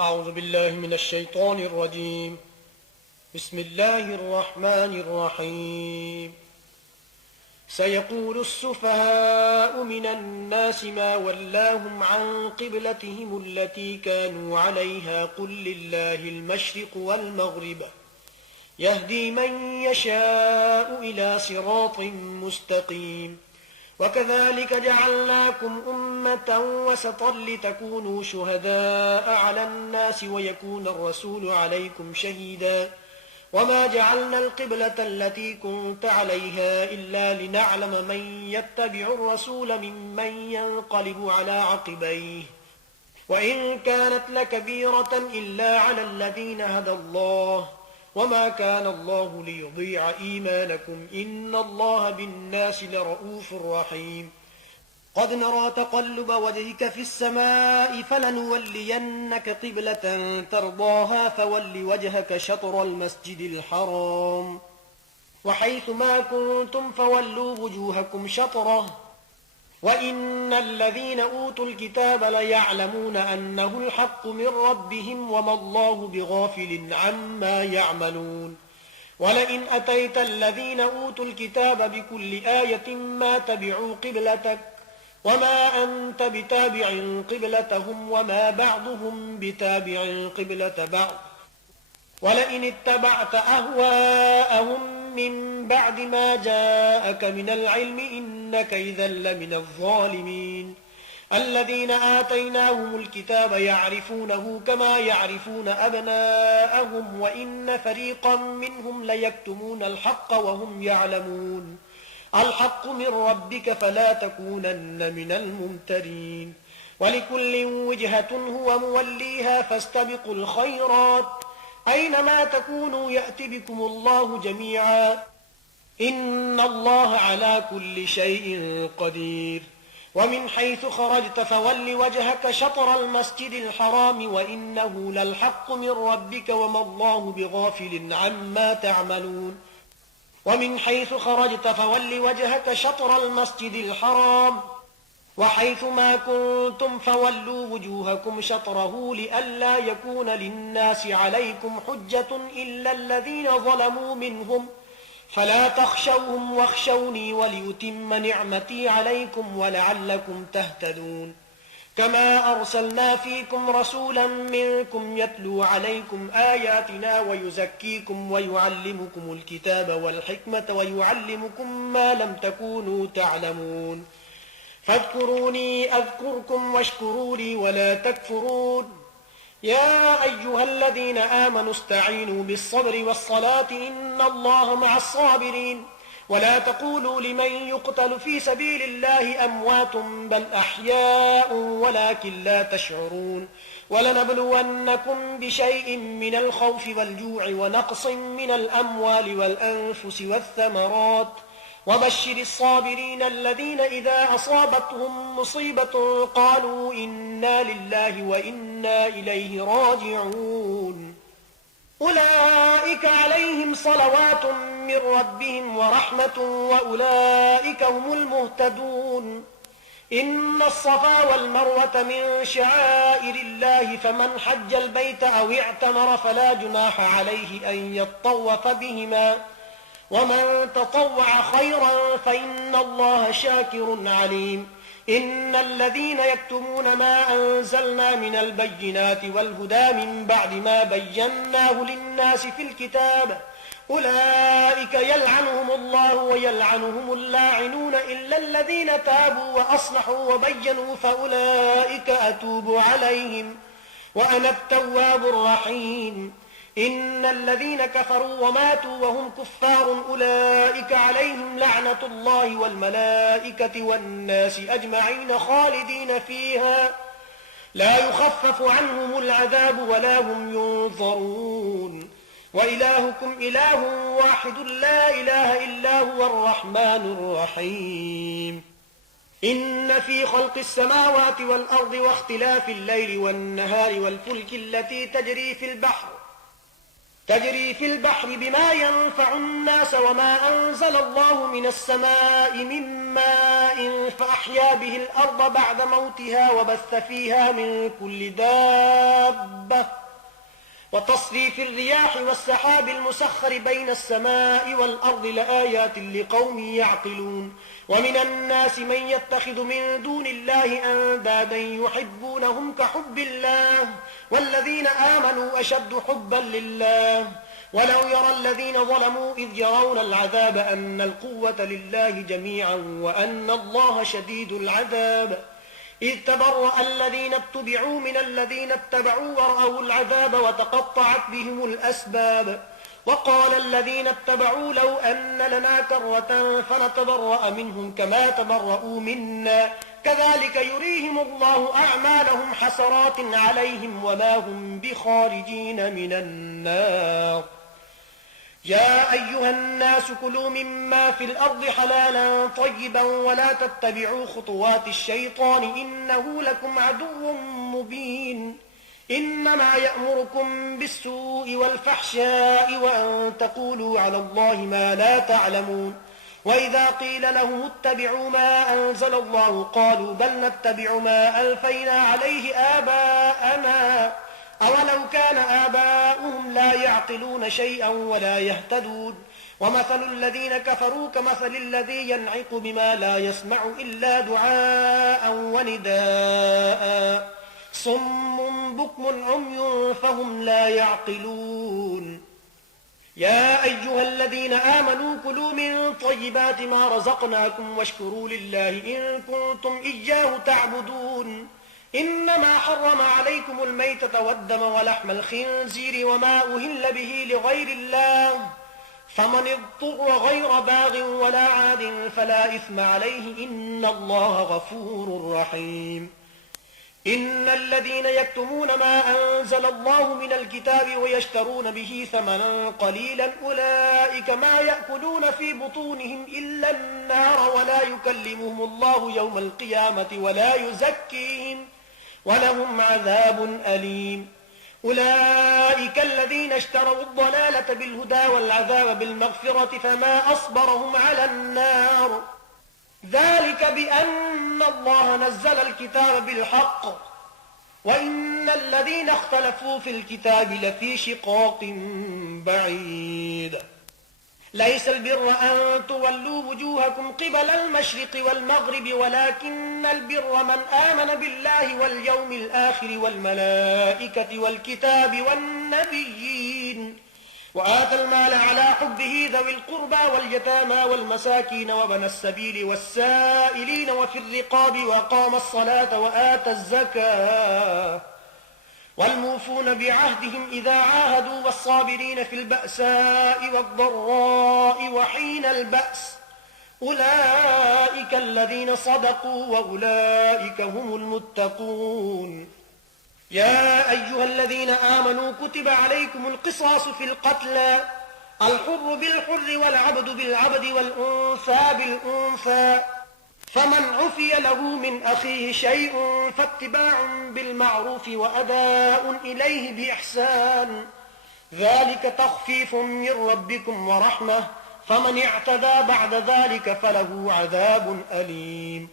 أعوذ بالله من الشيطان الرجيم. بسم الله الرحمن الرحيم. سيقول السفهاء من الناس ما ولاهم عن قبلتهم التي كانوا عليها قل لله المشرق والمغرب يهدي من يشاء إلى صراط مستقيم. وكذلك جعلناكم أمة وسطا لتكونوا شهداء على الناس ويكون الرسول عليكم شهيدا. وما جعلنا القبلة التي كنت عليها إلا لنعلم من يتبع الرسول ممن ينقلب على عقبيه، وإن كانت لكبيرة إلا على الذين هدى الله، وما كان الله ليضيع إيمانكم إن الله بالناس لرؤوف رحيم. قد نرى تقلب وجهك في السماء فلنولينك قبلة ترضاها فول وجهك شطر المسجد الحرام وحيث ما كنتم فولوا وجوهكم شطره وإن الذين أوتوا الكتاب ليعلمون أنه الحق من ربهم وما الله بغافل عما يعملون. ولئن أتيت الذين أوتوا الكتاب بكل آية ما تبعوا قبلتك وما أنت بتابع قبلتهم وما بعضهم بتابع قبلة بعض. ولئن اتبعت أهواءهم من بعد ما جاءك من العلم إنك إذا لمن الظالمين. الذين آتيناهم الكتاب يعرفونه كما يعرفون أبناءهم وإن فريقا منهم ليكتمون الحق وهم يعلمون. الحق من ربك فلا تكونن من الممترين. ولكل وجهة هو موليها فاستبقوا الخيرات أينما تكونوا يأت بكم الله جميعا إن الله على كل شيء قدير. ومن حيث خرجت فول وجهك شطر المسجد الحرام وإنه للحق من ربك وما الله بغافل عما تعملون. ومن حيث خرجت فول وجهك شطر المسجد الحرام وحيث ما كنتم فولوا وجوهكم شطره لئلا يكون للناس عليكم حجة إلا الذين ظلموا منهم فلا تخشوهم واخشوني وليتم نعمتي عليكم ولعلكم تهتدون. كما أرسلنا فيكم رسولا منكم يتلو عليكم آياتنا ويزكيكم ويعلمكم الكتاب والحكمة ويعلمكم ما لم تكونوا تعلمون. فاذكروني أذكركم واشكروا لي ولا تكفرون. يا أيها الذين آمنوا استعينوا بالصبر والصلاة إن الله مع الصابرين. ولا تقولوا لمن يقتل في سبيل الله أموات بل أحياء ولكن لا تشعرون. ولنبلونكم بشيء من الخوف والجوع ونقص من الأموال والأنفس والثمرات وبشر الصابرين الذين إذا أصابتهم مصيبة قالوا إنا لله وإنا إليه راجعون. أولئك عليهم صلوات من ربهم ورحمة وأولئك هم المهتدون. إن الصفا والمروة من شعائر الله فمن حج البيت أو اعتمر فلا جناح عليه أن يطوف بهما ومن تطوع خيرا فإن الله شاكر عليم. إن الذين يكتمون ما أنزلنا من البينات والهدى من بعد ما بيناه للناس في الكتاب أولئك يلعنهم الله ويلعنهم اللاعنون إلا الذين تابوا وأصلحوا وبينوا فأولئك أتوب عليهم وأنا التواب الرحيم. إن الذين كفروا وماتوا وهم كفار أولئك عليهم لعنة الله والملائكة والناس أجمعين خالدين فيها لا يخفف عنهم العذاب ولا هم ينظرون. وإلهكم إله واحد لا إله إلا هو الرحمن الرحيم. إن في خلق السماوات والأرض واختلاف الليل والنهار والفلك التي تجري في البحر تجري في البحر بما ينفع الناس وما أنزل الله من السماء من ماء فأحيا به الأرض بعد موتها وبث فيها من كل دابة وتصريف الرياح والسحاب المسخر بين السماء والأرض لآيات لقوم يعقلون ومن الناس من يتخذ من دون الله أندادا يحبونهم كحب الله والذين آمنوا أشد حبا لله ولو يرى الذين ظلموا إذ يرون العذاب أن القوة لله جميعا وأن الله شديد العذاب إذ تبرأ الذين اتبعوا من الذين اتبعوا ورأوا العذاب وتقطعت بهم الأسباب وقال الذين اتبعوا لو أن لنا كرة فنتبرأ منهم كما تبرؤوا منا كذلك يريهم الله أعمالهم حسرات عليهم وما هم بخارجين من النار يا أيها الناس كلوا مما في الأرض حلالا طيبا ولا تتبعوا خطوات الشيطان إنه لكم عدو مبين إنما يأمركم بالسوء والفحشاء وأن تقولوا على الله ما لا تعلمون وإذا قيل لهم اتبعوا ما أنزل الله قالوا بل نتبع ما ألفينا عليه آباءنا أولو كان آباؤهم لا يعقلون شيئا ولا يهتدون ومثل الذين كفروا كمثل الذي ينعق بما لا يسمع إلا دعاء ونداء صم بكم عمي فهم لا يعقلون يا أيها الذين آمنوا كلوا من طيبات ما رزقناكم واشكروا لله إن كنتم إياه تعبدون إنما حرم عليكم الميتة والدم ولحم الخنزير وما أهل به لغير الله فمن اضطر غير باغ ولا عاد فلا إثم عليه إن الله غفور رحيم إن الذين يكتمون ما أنزل الله من الكتاب ويشترون به ثمنا قليلا أولئك ما يأكلون في بطونهم إلا النار ولا يكلمهم الله يوم القيامة ولا يزكيهم ولهم عذاب أليم أولئك الذين اشتروا الضلالة بالهدى والعذاب بالمغفرة فما أصبرهم على النار ذلك بأن الله نزل الكتاب بالحق وإن الذين اختلفوا في الكتاب لفي شقاق بعيد ليس البر أن تولوا وجوهكم قبل المشرق والمغرب ولكن البر من آمن بالله واليوم الآخر والملائكة والكتاب والنبيين وآتى المال على حبه ذوي القربى واليتامى والمساكين وابن السبيل والسائلين وفي الرقاب وأقام الصلاة وآتى الزكاة والموفون بعهدهم إذا عاهدوا والصابرين في البأساء والضراء وحين البأس أولئك الذين صدقوا وأولئك هم المتقون يا أيها الذين آمنوا كتب عليكم القصاص في القتلى الحر بالحر والعبد بالعبد والأنثى بالأنثى فمن عفي له من أخيه شيء فاتباع بالمعروف وأداء إليه بإحسان ذلك تخفيف من ربكم ورحمة فمن اعتدى بعد ذلك فله عذاب أليم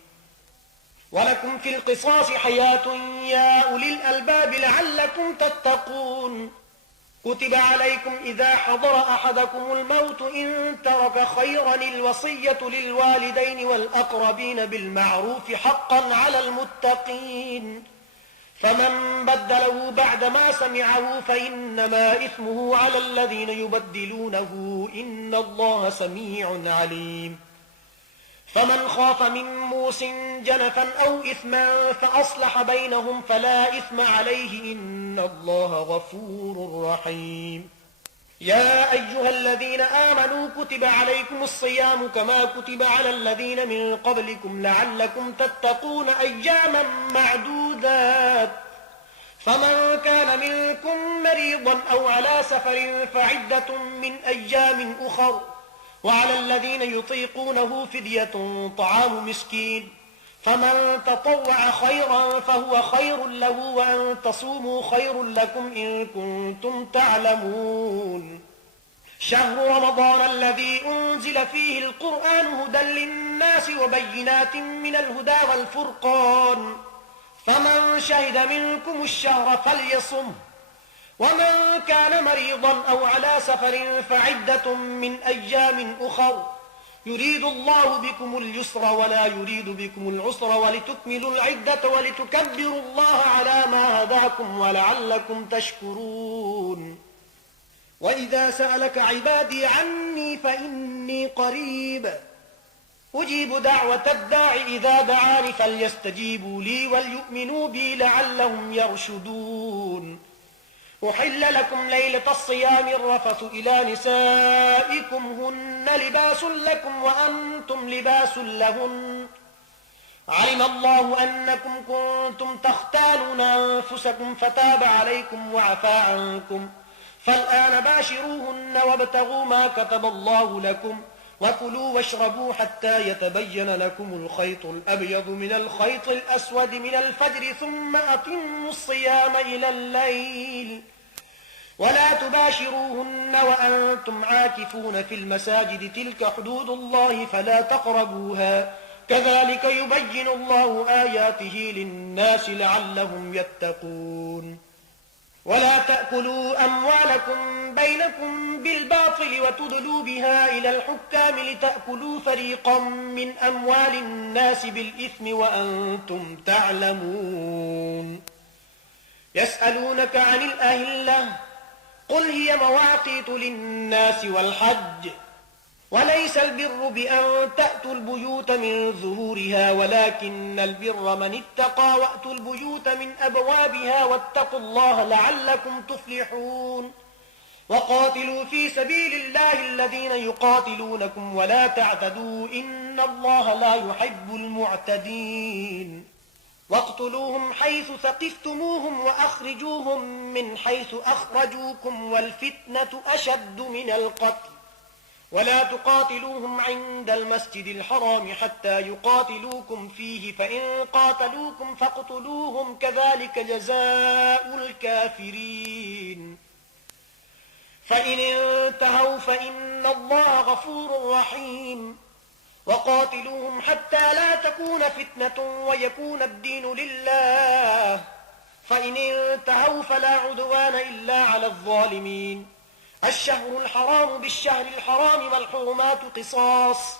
ولكم في القصاص حياة يا أولي الألباب لعلكم تتقون كتب عليكم إذا حضر أحدكم الموت إن ترك خيرا الوصية للوالدين والأقربين بالمعروف حقا على المتقين فمن بدله بعدما سمعه فإنما إثمه على الذين يبدلونه إن الله سميع عليم فمن خاف من موص جنفا أو إثما فأصلح بينهم فلا إثم عليه إن الله غفور رحيم يا أيها الذين آمنوا كتب عليكم الصيام كما كتب على الذين من قبلكم لعلكم تتقون أياما معدودات فمن كان منكم مريضا أو على سفر فعدة من أيام أخر وعلى الذين يطيقونه فدية طعام مسكين فمن تطوع خيرا فهو خير له وأن تصوموا خير لكم إن كنتم تعلمون شهر رمضان الذي أنزل فيه القرآن هدى للناس وبينات من الهدى والفرقان فمن شهد منكم الشهر فليصمه ومن كان مريضا أو على سفر فعدة من أيام أخر يريد الله بكم اليسر ولا يريد بكم العسر ولتكملوا العدة ولتكبروا الله على ما هداكم ولعلكم تشكرون وإذا سألك عبادي عني فإني قريب أجيب دعوة الداع إذا دعاني فليستجيبوا لي وليؤمنوا بي لعلهم يرشدون أحل لكم ليلة الصيام الرفث إلى نسائكم هن لباس لكم وأنتم لباس لهن علم الله أنكم كنتم تختالون أنفسكم فتاب عليكم وعفى عنكم فالآن باشروهن وابتغوا ما كتب الله لكم وكلوا واشربوا حتى يتبين لكم الخيط الأبيض من الخيط الأسود من الفجر ثم أتموا الصيام إلى الليل ولا تباشروهن وأنتم عاكفون في المساجد تلك حدود الله فلا تقربوها كذلك يبين الله آياته للناس لعلهم يتقون ولا تأكلوا أموالكم بينكم بالباطل وتدلوا بها إلى الحكام لتأكلوا فريقا من أموال الناس بالإثم وأنتم تعلمون يسألونك عن الأهلة قل هي مواقيت للناس والحج وليس البر بأن تأتوا البيوت من ظهورها ولكن البر من اتقى وأتوا البيوت من أبوابها واتقوا الله لعلكم تفلحون وقاتلوا في سبيل الله الذين يقاتلونكم ولا تعتدوا إن الله لا يحب المعتدين واقتلوهم حيث ثقفتموهم وأخرجوهم من حيث أخرجوكم والفتنة أشد من القتل ولا تقاتلوهم عند المسجد الحرام حتى يقاتلوكم فيه فإن قاتلوكم فاقتلوهم كذلك جزاء الكافرين فإن انتهوا فإن الله غفور رحيم وقاتلوهم حتى لا تكون فتنة ويكون الدين لله فإن انتهوا فلا عدوان إلا على الظالمين الشهر الحرام بالشهر الحرام والحرمات قصاص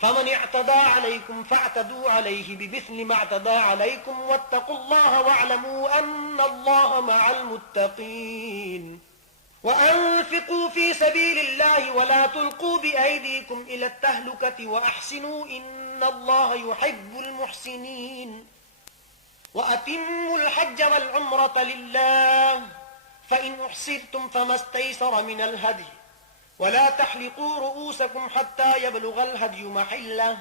فمن اعتدى عليكم فاعتدوا عليه بمثل ما اعتدى عليكم واتقوا الله واعلموا أن الله مع المتقين وأنفقوا في سبيل الله ولا تلقوا بأيديكم إلى التهلكة وأحسنوا إن الله يحب المحسنين وأتموا الحج والعمرة لله فإن أحصرتم فما استيسر من الهدي ولا تحلقوا رؤوسكم حتى يبلغ الهدي محله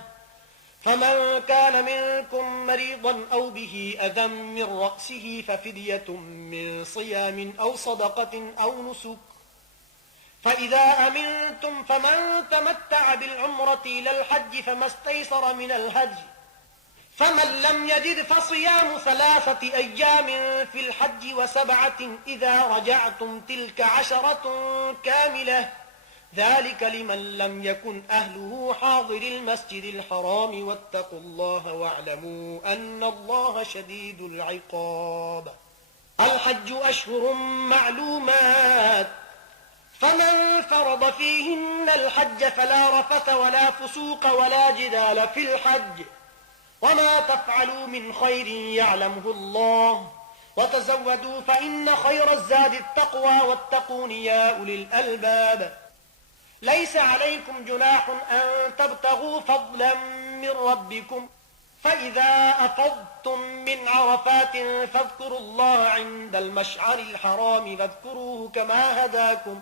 فمن كان منكم مريضا أو به أذى من رأسه ففدية من صيام أو صدقة أو نسك فإذا أمنتم فمن تمتع بالعمرة إلى الحج فما استيسر من الهدي فمن لم يجد فصيام 3 أيام في الحج و7 إذا رجعتم تلك 10 كاملة ذلك لمن لم يكن أهله حاضر المسجد الحرام واتقوا الله واعلموا أن الله شديد العقاب الحج أشهر معلومات فمن فرض فيهن الحج فلا رفث ولا فسوق ولا جدال في الحج وما تفعلوا من خير يعلمه الله وتزودوا فإن خير الزاد التقوى واتقون يا أولي الألباب ليس عليكم جناح أن تبتغوا فضلا من ربكم فإذا أفضتم من عرفات فاذكروا الله عند المشعر الحرام فاذكروه كما هداكم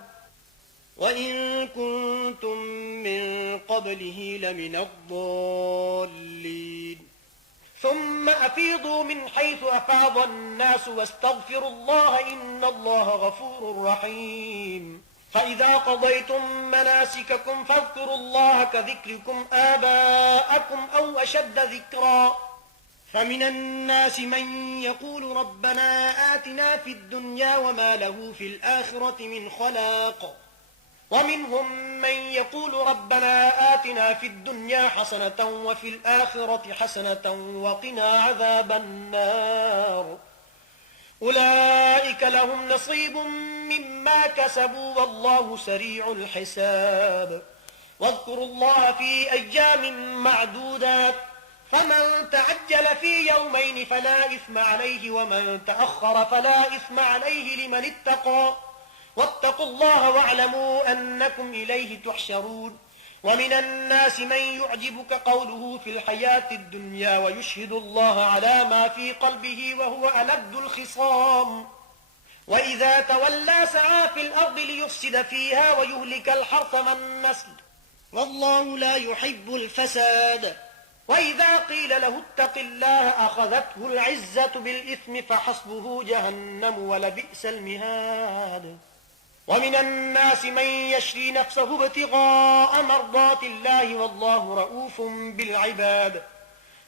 وإن كنتم من قبله لمن الضالين ثم أفيضوا من حيث أفاض الناس واستغفروا الله إن الله غفور رحيم فإذا قضيتم مناسككم فاذكروا الله كذكركم آباءكم أو أشد ذكرا فمن الناس من يقول ربنا آتنا في الدنيا وما له في الآخرة من خلاق ومنهم من يقول ربنا آتنا في الدنيا حسنة وفي الآخرة حسنة وقنا عذاب النار أولئك لهم نصيب مما كسبوا والله سريع الحساب واذكروا الله في أيام معدودات فمن تعجل في يومين فلا إثم عليه ومن تأخر فلا إثم عليه لمن اتقى واتقوا الله واعلموا أنكم إليه تحشرون ومن الناس من يعجبك قوله في الحياة الدنيا ويشهد الله على ما في قلبه وهو ألد الخصام وإذا تولى سعى في الأرض ليفسد فيها ويهلك الحرث والنسل والله لا يحب الفساد وإذا قيل له اتق الله أخذته العزة بالإثم فحسبه جهنم ولبئس المهاد ومن الناس من يشري نفسه ابتغاء مرضات الله والله رؤوف بالعباد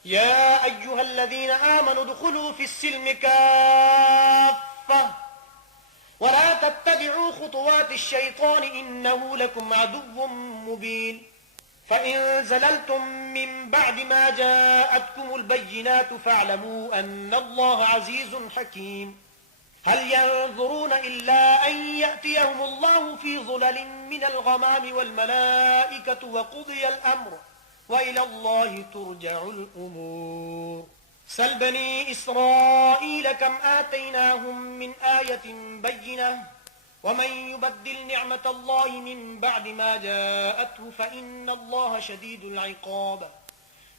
يا أيها الذين آمنوا ادخلوا في السلم كافة ولا تتبعوا خطوات الشيطان إنه لكم عدو مبين فإن زللتم من بعد ما جاءتكم البينات فاعلموا أن الله عزيز حكيم هل ينظرون إلا أن يأتيهم الله في ظلل من الغمام والملائكة وقضي الأمر وإلى الله ترجع الأمور سل بني إسرائيل كم آتيناهم من آية بينة ومن يبدل نعمة الله من بعد ما جاءته فإن الله شديد العقاب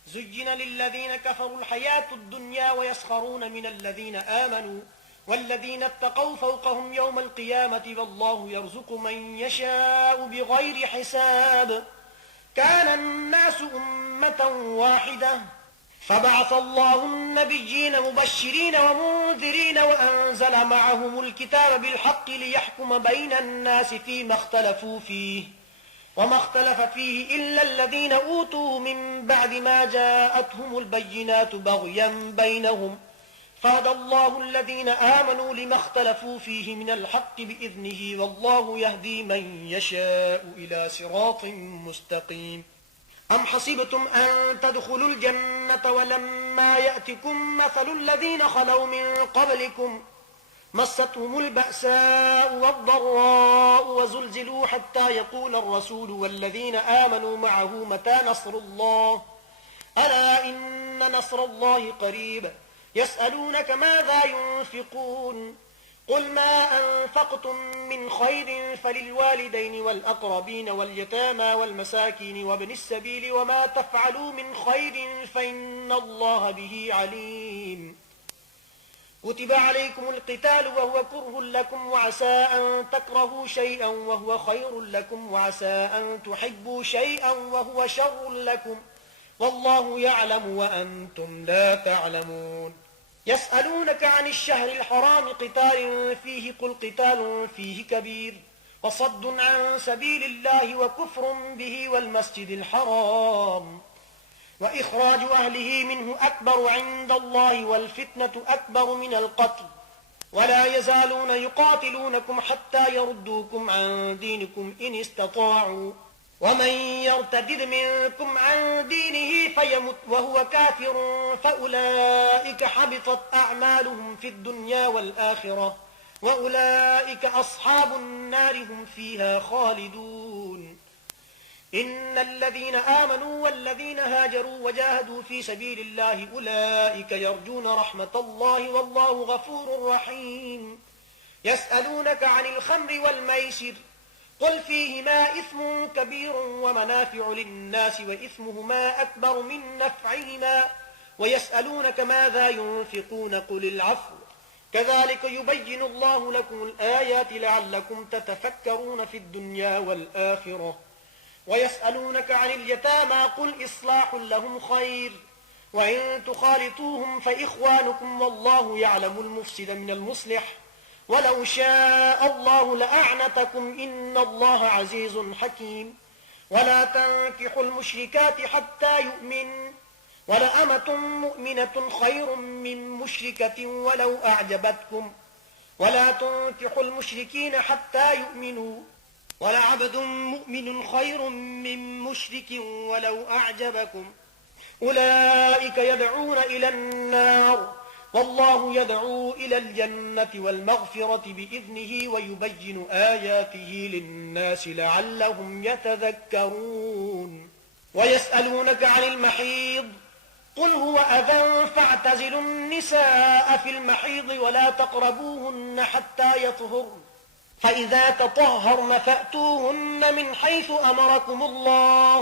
زين للذين كفروا الحياة الدنيا ويسخرون من الذين آمنوا والذين اتقوا فوقهم يوم القيامة والله يرزق من يشاء بغير حساب كان الناس أمة واحدة فبعث الله النبيين مبشرين ومنذرين وأنزل معهم الكتاب بالحق ليحكم بين الناس فيما اختلفوا فيه وما اختلف فيه إلا الذين أوتوا من بعد ما جاءتهم البينات بغيا بينهم فهدى الله الذين آمنوا لما اختلفوا فيه من الحق بإذنه والله يهدي من يشاء إلى صراط مستقيم أم حسبتم أن تدخلوا الجنة ولما يأتكم مثل الذين خلوا من قبلكم مستهم البأساء والضراء وزلزلوا حتى يقول الرسول والذين آمنوا معه متى نصر الله ألا إن نصر الله قريب يسألونك ماذا ينفقون قل ما أنفقتم من خير فللوالدين والأقربين واليتامى والمساكين وابن السبيل وما تفعلوا من خير فإن الله به عليم كتب عليكم القتال وهو كره لكم وعسى أن تكرهوا شيئا وهو خير لكم وعسى أن تحبوا شيئا وهو شر لكم والله يعلم وأنتم لا تعلمون يسألونك عن الشهر الحرام قتال فيه قل قتال فيه كبير وصد عن سبيل الله وكفر به والمسجد الحرام وإخراج أهله منه أكبر عند الله والفتنة أكبر من القتل ولا يزالون يقاتلونكم حتى يردوكم عن دينكم إن استطاعوا ومن يرتد منكم عن دينه فيمت وهو كافر فأولئك حبطت أعمالهم في الدنيا والآخرة وأولئك أصحاب النار هم فيها خالدون إن الذين آمنوا والذين هاجروا وجاهدوا في سبيل الله أولئك يرجون رحمة الله والله غفور رحيم يسألونك عن الخمر والميسر قل فيهما إثم كبير ومنافع للناس وإثمهما أكبر من نفعهما ويسألونك ماذا ينفقون قل العفو كذلك يبين الله لكم الآيات لعلكم تتفكرون في الدنيا والآخرة ويسألونك عن اليتامى قل إصلاح لهم خير وإن تخالطوهم فإخوانكم والله يعلم المفسد من المصلح ولو شاء الله لأعنتكم إن الله عزيز حكيم ولا تنكحوا المشركات حتى يؤمن ولأمة مؤمنة خير من مشركة ولو أعجبتكم ولا تنكحوا المشركين حتى يؤمنوا ولعبد مؤمن خير من مشرك ولو أعجبكم أولئك يدعون إلى النار والله يدعو إلى الجنة والمغفرة بإذنه ويبين آياته للناس لعلهم يتذكرون ويسألونك عن المحيض قل هو أذى فاعتزلوا النساء في المحيض ولا تقربوهن حتى يطهرن فإذا تطهرن فأتوهن من حيث أمركم الله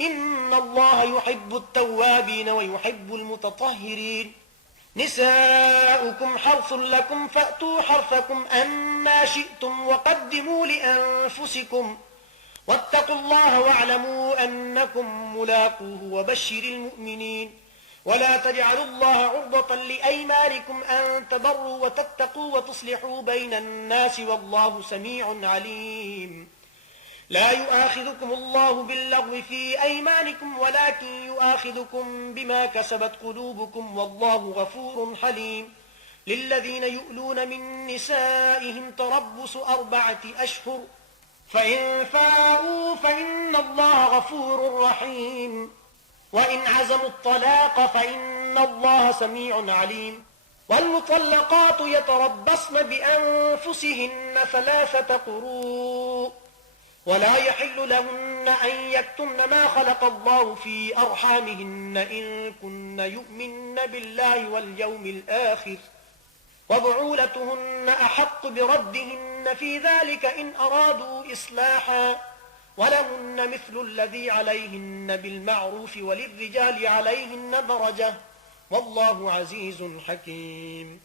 إن الله يحب التوابين ويحب المتطهرين نساؤكم حرث لكم فأتوا حرثكم أما شئتم وقدموا لأنفسكم واتقوا الله واعلموا أنكم ملاقوه وبشر المؤمنين ولا تجعلوا الله عرضة لأيمانكم أن تبروا وتتقوا وتصلحوا بين الناس والله سميع عليم لا يؤاخذكم الله باللغو في أيمانكم ولكن يؤاخذكم بما كسبت قلوبكم والله غفور حليم للذين يؤلون من نسائهم تربص 4 أشهر فإن فاءوا فإن الله غفور رحيم وإن عزموا الطلاق فإن الله سميع عليم والمطلقات يتربصن بأنفسهن 3 قروء ولا يحل لهن أن يكتمن ما خلق الله في أرحامهن إن كن يؤمن بالله واليوم الآخر وبعولتهن أحق بردهن في ذلك إن أرادوا إصلاحا ولهن مثل الذي عليهن بالمعروف وللرجال عليهن درجة والله عزيز حكيم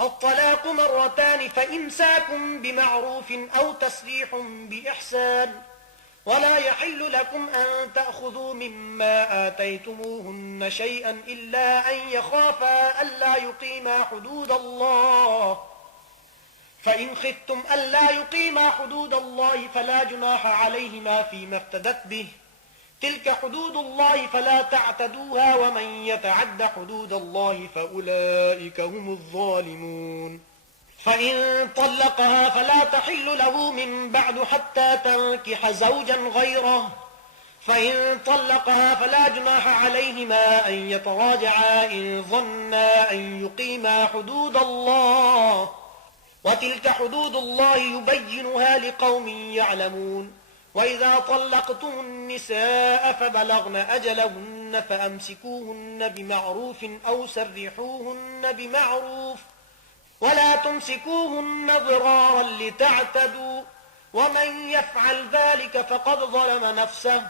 الطلاق 2 مرتان فإمساك بمعروف أو تسريح بإحسان ولا يحل لكم أن تأخذوا مما آتيتموهن شيئا إلا أن يخافا ألا يقيما حدود الله فإن خفتم ألا يقيما حدود الله فلا جناح عليهما فيما افتدت به تلك حدود الله فلا تعتدوها ومن يتعد حدود الله فأولئك هم الظالمون فإن طلقها فلا تحل له من بعد حتى تنكح زوجا غيره فإن طلقها فلا جناح عليهما أن يتراجعا إن ظنا أن يقيما حدود الله وتلك حدود الله يبينها لقوم يعلمون وإذا طلقتم النساء فبلغن أجلهن فأمسكوهن بمعروف أو سرحوهن بمعروف ولا تمسكوهن ضرارا لتعتدوا ومن يفعل ذلك فقد ظلم نفسه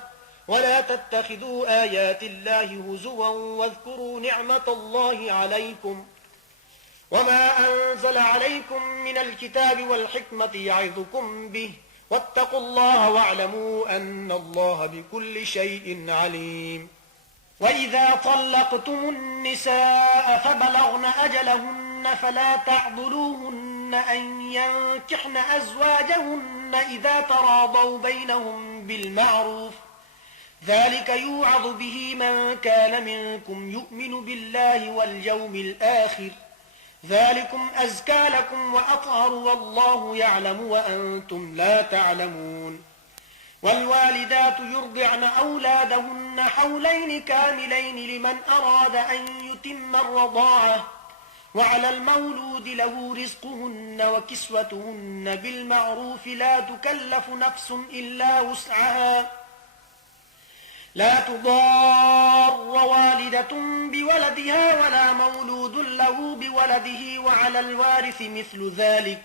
ولا تتخذوا آيات الله هزوا واذكروا نعمة الله عليكم وما أنزل عليكم من الكتاب والحكمة يعظكم به واتقوا الله واعلموا أن الله بكل شيء عليم وإذا طلقتم النساء فبلغن أجلهن فلا تعضلوهن أن ينكحن أزواجهن إذا تراضوا بينهم بالمعروف ذلك يوعظ به من كان منكم يؤمن بالله واليوم الآخر ذلكم أزكى لكم وأطهر والله يعلم وأنتم لا تعلمون والوالدات يرضعن أولادهن حولين كاملين لمن أراد أن يتم الرضاعة وعلى المولود له رزقهن وكسوتهن بالمعروف لا تكلف نفس إلا وسعها لا تضار والدة بولدها ولا مولود له بولده وعلى الوارث مثل ذلك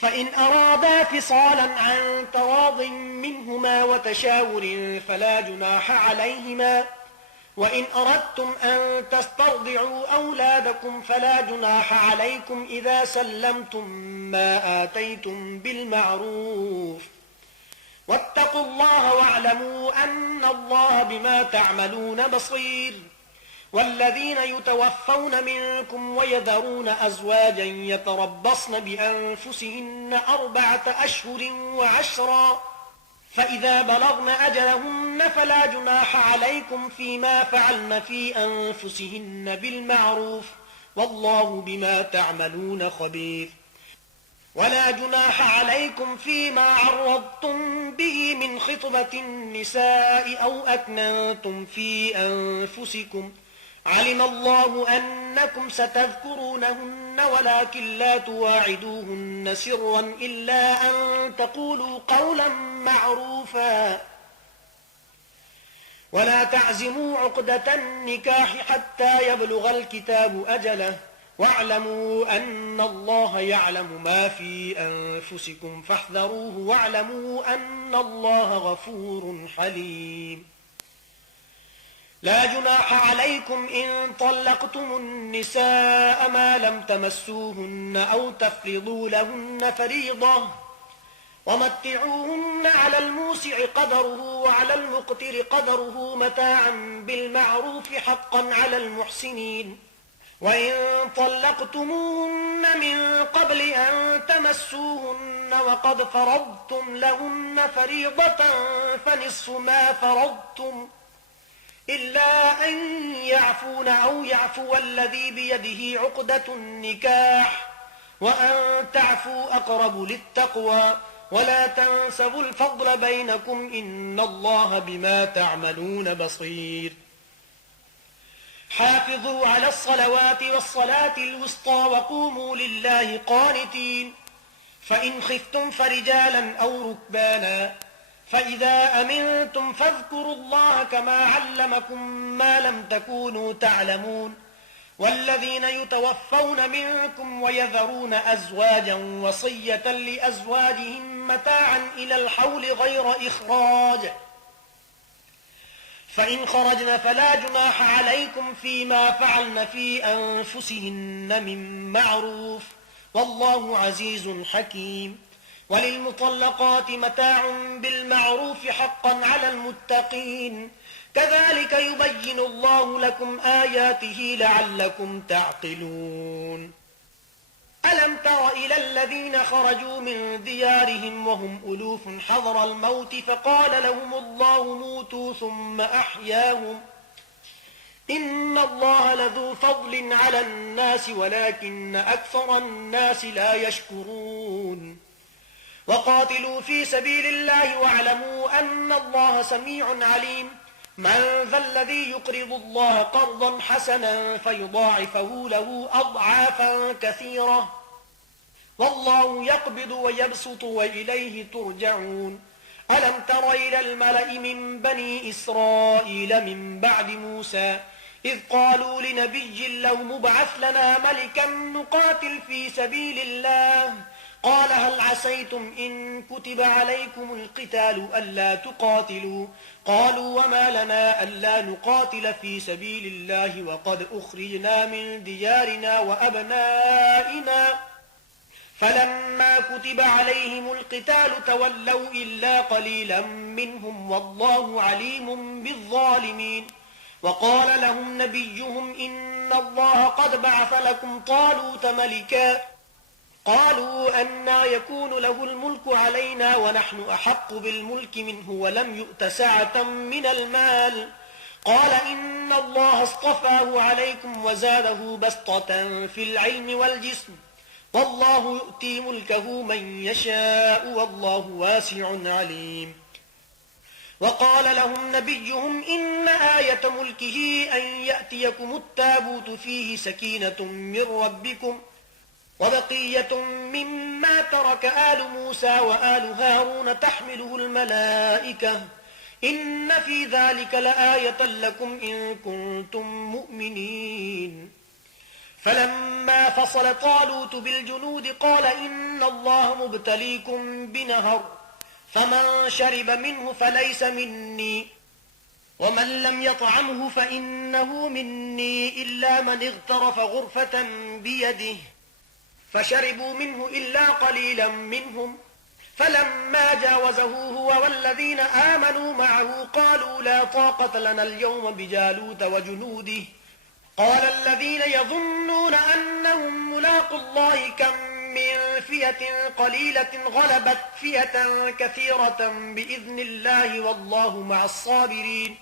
فإن أرادا فصالا عن تراض منهما وتشاور فلا جناح عليهما وإن أردتم أن تسترضعوا أولادكم فلا جناح عليكم إذا سلمتم ما آتيتم بالمعروف واتقوا الله واعلموا أن الله بما تعملون بصير والذين يتوفون منكم ويذرون أزواجا يتربصن بأنفسهن 4 أشهر وعشرا فإذا بلغن أجلهن فلا جناح عليكم فيما فعلن في أنفسهن بالمعروف والله بما تعملون خبير ولا جناح عليكم فيما عرضتم به من خطبة النساء أو أكننتم في أنفسكم علم الله أنكم ستذكرونهن ولكن لا تواعدوهن سرا إلا أن تقولوا قولا معروفا ولا تعزموا عقدة النكاح حتى يبلغ الكتاب أجله واعلموا أن الله يعلم ما في أنفسكم فاحذروه واعلموا أن الله غفور حليم لا جناح عليكم إن طلقتم النساء ما لم تمسوهن أو تفرضوا لهن فريضة ومتعوهن على الموسع قدره وعلى المقتر قدره متاعا بالمعروف حقا على المحسنين وإن طلقتموهن من قبل أن تمسوهن وقد فرضتم لهن فريضة فنصف ما فرضتم إلا أن يعفون أو يعفو الذي بيده عقدة النكاح وأن تعفوا أقرب للتقوى ولا تنسوا الفضل بينكم إن الله بما تعملون بصير حافظوا على الصلوات والصلاة الوسطى وقوموا لله قانتين فإن خفتم فرجالا أو ركبانا فإذا أمنتم فاذكروا الله كما علمكم ما لم تكونوا تعلمون والذين يتوفون منكم ويذرون أزواجا وصية لأزواجهم متاعا إلى الحول غير إخراج فإن خرجن فلا جناح عليكم فيما فعلن في أنفسهن من معروف والله عزيز حكيم وللمطلقات متاع بالمعروف حقا على المتقين كذلك يبين الله لكم آياته لعلكم تعقلون ألم تر إلى الذين خرجوا من ديارهم وهم ألوف حذر الموت فقال لهم الله موتوا ثم أحياهم إن الله لذو فضل على الناس ولكن أكثر الناس لا يشكرون وقاتلوا في سبيل الله واعلموا أن الله سميع عليم من ذا الذي يقرض الله قرضا حسنا فيضاعفه له أضعافا كثيرة والله يقبض ويبسط وإليه ترجعون ألم تر إلى الملأ من بني إسرائيل من بعد موسى إذ قالوا لنبي له مبعث لنا ملكا نقاتل في سبيل الله قال هل عسيتم إن كتب عليكم القتال ألا تقاتلوا قالوا وما لنا ألا نقاتل في سبيل الله وقد أخرجنا من ديارنا وأبنائنا فلما كتب عليهم القتال تولوا إلا قليلا منهم والله عليم بالظالمين وقال لهم نبيهم إن الله قد بعث لكم طالوت ملكا قالوا أنى يكون له الملك علينا ونحن أحق بالملك منه ولم يؤت سعة من المال قال إن الله اصطفاه عليكم وزاده بسطة في العلم والجسم والله يؤتي ملكه من يشاء والله واسع عليم وقال لهم نبيهم إن آية ملكه أن يأتيكم التابوت فيه سكينة من ربكم وبقية مما ترك آل موسى وآل هارون تحمله الملائكة إن في ذلك لآية لكم إن كنتم مؤمنين فلما فصل طالوت بالجنود قال إن الله مبتليكم بنهر فمن شرب منه فليس مني ومن لم يطعمه فإنه مني إلا من اغترف غرفة بيده فشربوا منه إلا قليلا منهم فلما جاوزه هو والذين آمنوا معه قالوا لا طاقة لنا اليوم بجالوت وجنوده قال الذين يظنون أنهم ملاقوا الله كم من فئة قليلة غلبت فئة كثيرة بإذن الله والله مع الصابرين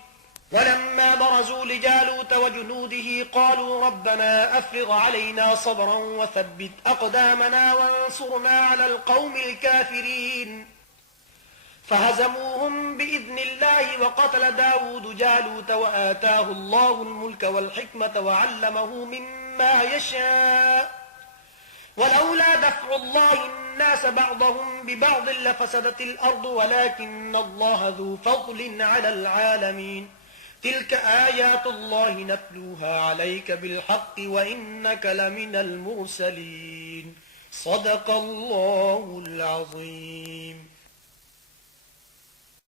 ولما برزوا لجالوت وجنوده قالوا ربنا أفرغ علينا صبرا وثبت أقدامنا وانصرنا على القوم الكافرين فهزموهم بإذن الله وقتل داود جالوت وآتاه الله الملك والحكمة وعلمه مما يشاء ولولا دفع الله الناس بعضهم ببعض لفسدت الأرض ولكن الله ذو فضل على العالمين تلك آيات الله نتلوها عليك بالحق وإنك لمن المرسلين صدق الله العظيم.